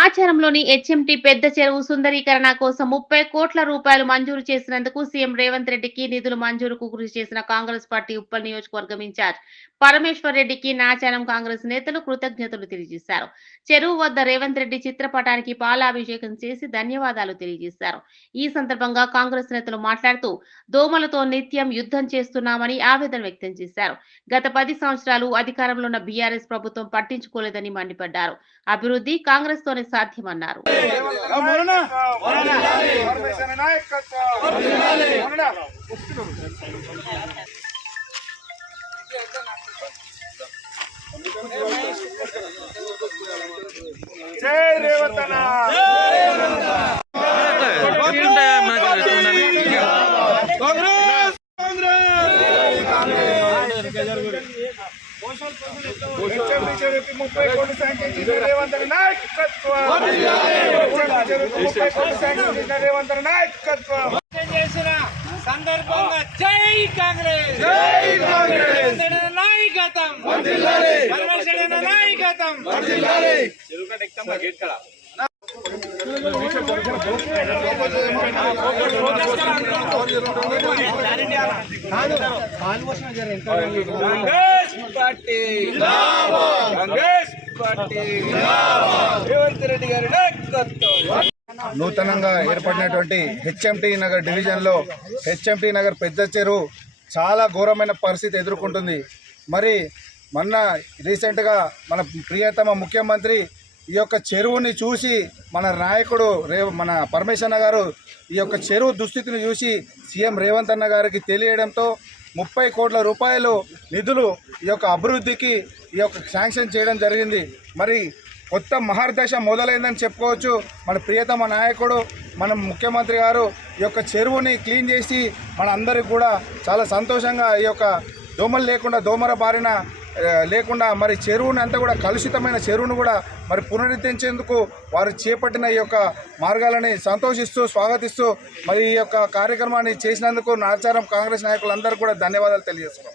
రాచారంలోని HMT పెద్ద చెరువు సుందరీకరణ కోసం ముప్పై కోట్ల రూపాయలు మంజూరు చేసినందుకు సీఎం రేవంత్ రెడ్డికి నిధులు మంజూరుకు కృషి చేసిన కాంగ్రెస్ పార్టీ ఉప్పల్ నియోజకవర్గం ఇన్ఛార్జ్ పరమేశ్వర్ రెడ్డికి నాచారం కాంగ్రెస్ నేతలు కృతజ్ఞతలు తెలియజేశారు. చెరువు వద్ద రేవంత్ రెడ్డి చిత్రపటానికి పాలాభిషేకం చేసి ధన్యవాదాలు తెలియజేశారు. ఈ సందర్భంగా కాంగ్రెస్ నేతలు మాట్లాడుతూ దోమలతో నిత్యం యుద్ధం చేస్తున్నామని ఆవేదన వ్యక్తం చేశారు. గత పది సంవత్సరాలు అధికారంలో ఉన్న బీఆర్ఎస్ ప్రభుత్వం పట్టించుకోలేదని మండిపడ్డారు. అభివృద్ధి కాంగ్రెస్ తోనే సాధ్యమన్నారు నాయకత్వం జై రేవంత్ అన్న హెచ్ఎండి చెరువుకి ముప్పై కోట్లు శాంక్షన్ చేసిన రేవంత్ అన్న నాయకత్వం హెచ్ఎండి చెరువుకి ముప్పై కోట్లు శాంక్షన్ చేసిన రేవంత్ అన్న నాయకత్వం చేసిన సందర్భంగా జై కాంగ్రెస్ జై కాంగ్రెస్ పరమేశ్వరుని నాయకత్వం పరమేశ్వరుని నాయకత్వం కాంగ్రెస్ పార్టీ కాంగ్రెస్ పార్టీ రేవంత్ రెడ్డి గారి నాయకత్వం నూతనంగా ఏర్పడినటువంటి హెచ్ఎంటి నగర్ డివిజన్లో హెచ్ఎంటి నగర్ పెద్ద చెరువు చాలా ఘోరమైన పరిస్థితి ఎదుర్కొంటుంది. మరి మొన్న రీసెంట్గా మన ప్రియతమ ముఖ్యమంత్రి ఈ యొక్క చెరువుని చూసి మన నాయకుడు రే మన పరమేశ్వర గారు ఈ యొక్క చెరువు దుస్థితిని చూసి సీఎం రేవంత్ అన్న గారికి తెలియడంతో ముప్పై కోట్ల రూపాయలు నిధులు ఈ యొక్క అభివృద్ధికి ఈ యొక్క శాంక్షన్ చేయడం జరిగింది. మరి కొత్త మహర్దశ మొదలైందని చెప్పుకోవచ్చు. మన ప్రియతమ నాయకుడు మన ముఖ్యమంత్రి గారు ఈ యొక్క చెరువుని క్లీన్ చేసి మన అందరికి కూడా చాలా సంతోషంగా ఈ యొక్క దోమలు లేకుండా దోమల బారిన లేకుండా మరి చెరువుని అంతా కూడా కలుషితమైన చెరువును కూడా మరి పునరుద్ధరించేందుకు వారు చేపట్టిన ఈ యొక్క మార్గాలని సంతోషిస్తూ స్వాగతిస్తూ మరి ఈ యొక్క కార్యక్రమాన్ని చేసినందుకు నాచారం కాంగ్రెస్ నాయకులందరూ కూడా ధన్యవాదాలు తెలియజేస్తున్నారు